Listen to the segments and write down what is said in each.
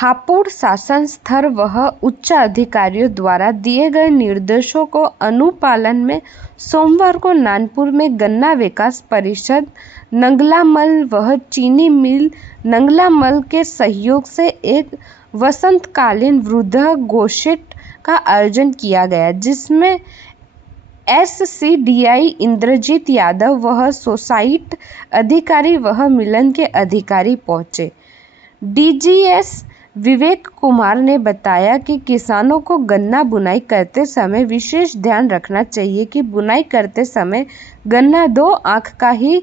हापुड़ शासन स्तर व उच्च अधिकारियों द्वारा दिए गए निर्देशों को अनुपालन में सोमवार को नानपुर में गन्ना विकास परिषद नंगलामल व चीनी मिल नंगलामल के सहयोग से एक वसंतकालीन वृद्ध गोष्ठी का आयोजन किया गया, जिसमें SCDI इंद्रजीत यादव व सोसाइटी अधिकारी व मिलन के अधिकारी पहुंचे। DGS विवेक कुमार ने बताया कि किसानों को गन्ना बुनाई करते समय विशेष ध्यान रखना चाहिए कि बुनाई करते समय गन्ना 2 आंख का ही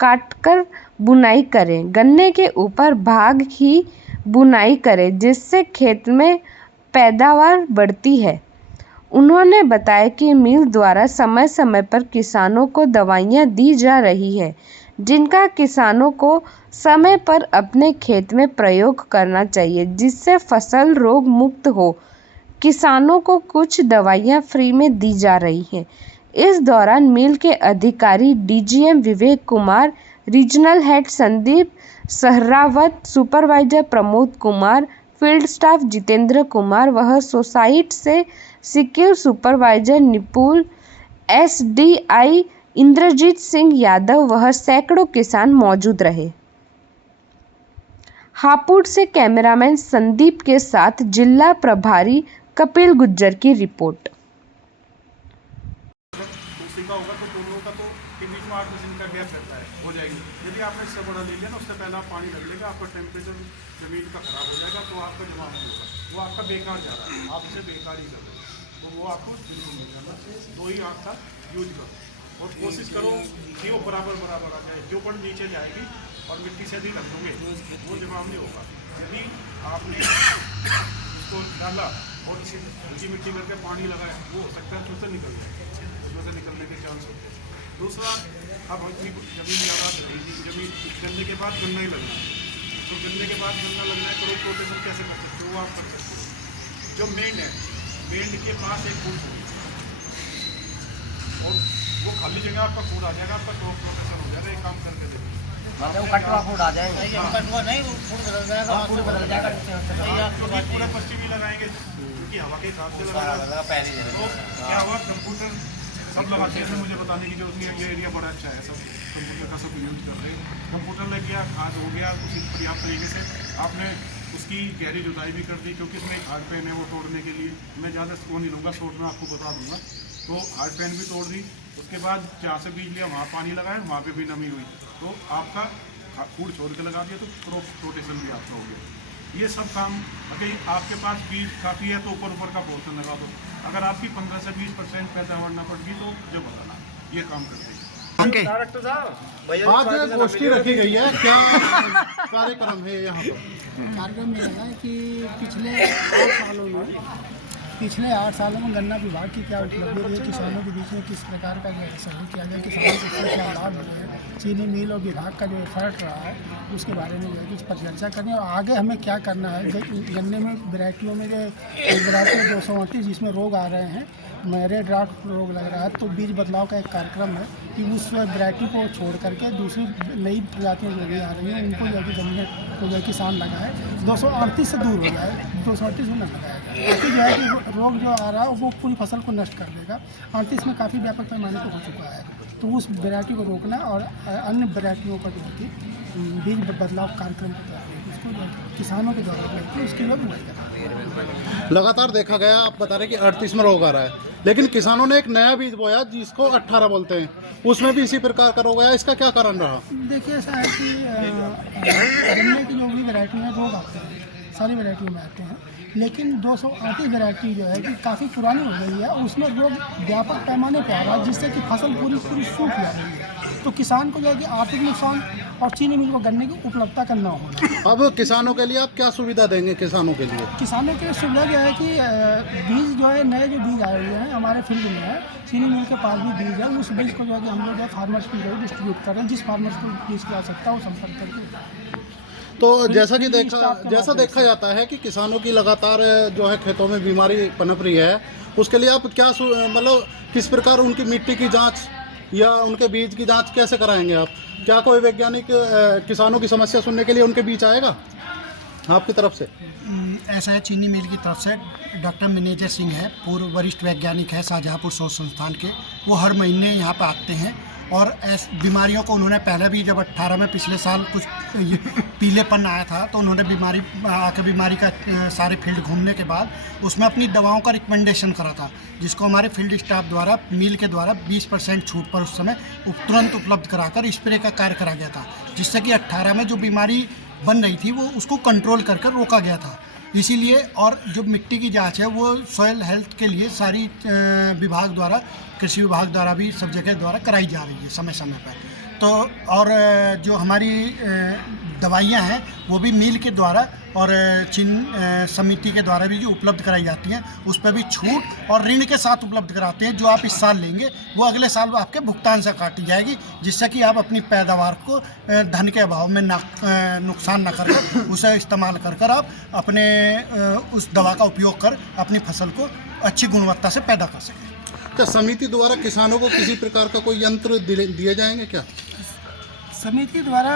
काटकर बुनाई करें। गन्ने के ऊपर भाग ही बुनाई करें, जिससे खेत में पैदावार बढ़ती है। उन्होंने बताया कि मिल द्वारा समय समय पर किसानों को दवाइयां दी जा रही है, जिनका किसानों को समय पर अपने खेत में प्रयोग करना चाहिए, जिससे फसल रोग मुक्त हो। किसानों को कुछ दवाइयां फ्री में दी जा रही हैं। इस दौरान मिल के अधिकारी DGM Vivek Kumar, regional head Sandeep Sehrawat, supervisor Pramod Kumar, field staff Jitendra Kumar व सोसाइटी से secure supervisor Nipul, SDI Indrajeet Singh Yadav व सैकड़ों किसान मौजूद रहे। हापुड़ से कैमरामैन संदीप के साथ जिला प्रभारी कपिल गुज्जर की रिपोर्ट। यदि आपने इससे बड़ा ले लिया ना, उससे पहले आप पानी रख लेगा, आपका टेम्परेचर जमीन का खराब हो जाएगा, तो आपका जमा नहीं होगा, वो आपका बेकार जा रहा है, आप इसे बेकार ही कर रहे हो। तो वो आपको बिल्कुल मिल जाना, 2 ही आँख का यूज करो और कोशिश करो कि वो बराबर बराबर आ जाए। जो पड़ नीचे जाएगी और मिट्टी से यदि रख दोगे वो जमा नहीं होगा। यदि आपने उसको डाला और हल्की मिट्टी करके पानी लगाया, वो हो सकता है उससे निकल जाए, उसमें से निकलने के चांस होते हैं। दूसरा, अब अपनी जमीन लगा रही जमीन गन्ने के बाद गन्ना ही लगना है, तो गन्ने के बाद गन्ना लगना है, क्रॉप रोटेशन कैसे कर सकते हो, वो आप कर सकते हो। जो मेंढ है, मेंढ के पास एक फूड होगी और वो खाली जगह आपका फूड आ जाएगा, आपका क्रॉप रोटेशन हो जाएगा। एक काम करके देखो, वो कटवा फूड आ जाएगा, कटवा नहीं, वो फूड बदल जाएगा, फूड बदल जाएगा। पूरे पश्चिमी लगाएंगे क्योंकि हवा के हिसाब से लगाएगा। तो क्या हुआ, कंप्यूटर सब लगाते हैं, मुझे बताने की जरूरत नहीं है, ये एरिया बड़ा अच्छा है, सब कंप्यूटर का सब यूज कर रहे हैं। कंप्यूटर लग गया, खाद हो गया, उसी पर्याप्त तरीके से आपने उसकी गहरी जुताई भी कर दी, क्योंकि इसमें एक हार्ड पैन है वो तोड़ने के लिए। मैं ज़्यादा वो नहीं लूँगा, शॉर्ट में आपको बता दूंगा। तो हार्ड पैन भी तोड़ दी, उसके बाद जहाँ से बीज लिया वहाँ पानी लगाया, वहाँ पर भी नमी हुई, तो आपका फूड छोड़ के लगा दिया, तो क्रॉप रोटेशन भी आपका हो गया। ये सब काम, अगर आपके पास बीज काफ़ी है तो ऊपर का पोर्शन लगा दो। अगर आपकी 15 से 20% पैदावार न पड़गी तो जो बताना, ये काम करते हैं। आज गोष्ठी रखी गई है, क्या कार्यक्रम है यहाँ पर? कार्यक्रम यह है कि पिछले 8 सालों में गन्ना विभाग की क्या उपलब्धि रही है, किसानों के बीच में किस प्रकार का जो है सहयोग किया गया, किसानों को क्या लाभ मिले हैं, चीनी मिल और विभाग का जो एफर्ट रहा है उसके बारे में जो है कुछ पर चर्चा करें और आगे हमें क्या करना है। गन्ने में वैरायटियों में जो वैरायटी 238 जिसमें रोग आ रहे हैं, रेड ड्राफ्ट रोग लग रहा है, तो बीज बदलाव का एक कार्यक्रम है कि उस वैरायटी को छोड़ करके दूसरी नई प्रजातियाँ जो भी आ रही हैं उनको जो है गन्ने को जो किसान लगाए, 238 से दूर हो जाए, 238 में न लगाया जाए, ताकि जो है कि रोग जो आ रहा है वो पूरी फसल को नष्ट कर देगा। 38 में काफ़ी व्यापक पैमाने पर हो चुका है, तो उस वैरायटी को रोकना और अन्य वैरायटियों का जो है कि बीज बदलाव कार्यक्रम उसको जो किसानों के द्वारा उसकी जो बुआई करना। लगातार देखा गया, आप बता रहे कि 38 में रोग आ रहा है, लेकिन किसानों ने एक नया बीज बोया जिसको 18 बोलते हैं, उसमें भी इसी प्रकार का रोग आया, इसका क्या कारण रहा? देखिए, ऐसा है कि गन्ने की जो भी वैरायटी है रोग आते हैं, सारी वैरायटी में आते हैं, लेकिन 238 वैरायटी जो है कि काफ़ी पुरानी हो गई है और उसमें रोग व्यापक पैमाने पर आ रहा है, जिससे कि फसल पूरी सूख जा रही है। तो किसान को जो है कि आर्थिक नुकसान और चीनी मिल को गन्ने की उपलब्धता करना होगा। अब किसानों के लिए आप क्या सुविधा देंगे? किसानों के लिए सुविधा जो है कि बीज जो है नए जो बीज आए हुए हैं हमारे फील्ड में है, चीनी मिल के पास भी बीज है, उस बीज को जो है कि हम लोग जो फार्मर्स को जो डिस्ट्रीब्यूट कर रहे हैं, जिस फार्मर्स को बीज की आवश्यकता है वो संपर्क करके। तो जैसा देखा जाता है कि किसानों की लगातार जो है खेतों में बीमारी पनप रही है, उसके लिए आप क्या मतलब किस प्रकार उनकी मिट्टी की जांच या उनके बीज की जांच कैसे कराएंगे आप? क्या कोई वैज्ञानिक किसानों की समस्या सुनने के लिए उनके बीच आएगा? आपकी तरफ से? ऐसा है, चीनी मिल की तरफ से डॉक्टर मैनेजर सिंह है, पूर्व वरिष्ठ वैज्ञानिक है शाहजहाँपुर शोध संस्थान के। वो हर महीने यहाँ पर आते हैं और बीमारियों को उन्होंने पहले भी जब 18 में पिछले साल कुछ पीलेपन आया था तो उन्होंने बीमारी का सारे फील्ड घूमने के बाद उसमें अपनी दवाओं का रिकमेंडेशन करा था, जिसको हमारे फील्ड स्टाफ द्वारा मिल के द्वारा 20% छूट पर उस समय तुरंत उपलब्ध कराकर स्प्रे का कार्य करा गया था, जिससे कि 18 में जो बीमारी बन रही थी वो उसको कंट्रोल कर रोका गया था। इसीलिए और जो मिट्टी की जांच है वो सॉइल हेल्थ के लिए सारी विभाग द्वारा, कृषि विभाग द्वारा भी सब जगह द्वारा कराई जा रही है समय समय पर। तो और जो हमारी दवाइयाँ हैं वो भी मिल के द्वारा और चीन समिति के द्वारा भी जो उपलब्ध कराई जाती हैं उस पर भी छूट और ऋण के साथ उपलब्ध कराते हैं। जो आप इस साल लेंगे वो अगले साल आपके भुगतान से काटी जाएगी, जिससे कि आप अपनी पैदावार को धन के अभाव में नुकसान न कर उसे इस्तेमाल कर आप अपने उस दवा का उपयोग कर अपनी फसल को अच्छी गुणवत्ता से पैदा कर सकें। क्या समिति द्वारा किसानों को किसी प्रकार का कोई यंत्र दिए जाएंगे क्या? समिति द्वारा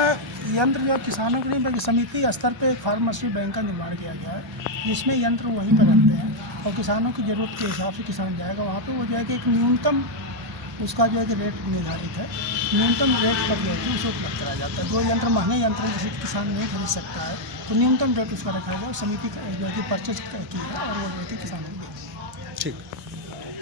यंत्र जो किसानों के लिए, बल्कि समिति स्तर पे एक फार्मेसी बैंक का निर्माण किया गया है, जिसमें यंत्र वहीं पर रखते हैं और किसानों की ज़रूरत के हिसाब से किसान जाएगा वहाँ पे। वो जो है कि एक न्यूनतम उसका जो है कि रेट निर्धारित है, न्यूनतम रेट पर जो है कि उसे उपलब्ध कराया जाता है। जो यंत्र महंगे यंत्र जिसे किसान नहीं खरीद सकता है तो न्यूनतम रेट उसका रखा गया, समिति जो है कि परचेज की है और वो जो है कि किसानों को देती है। ठीक।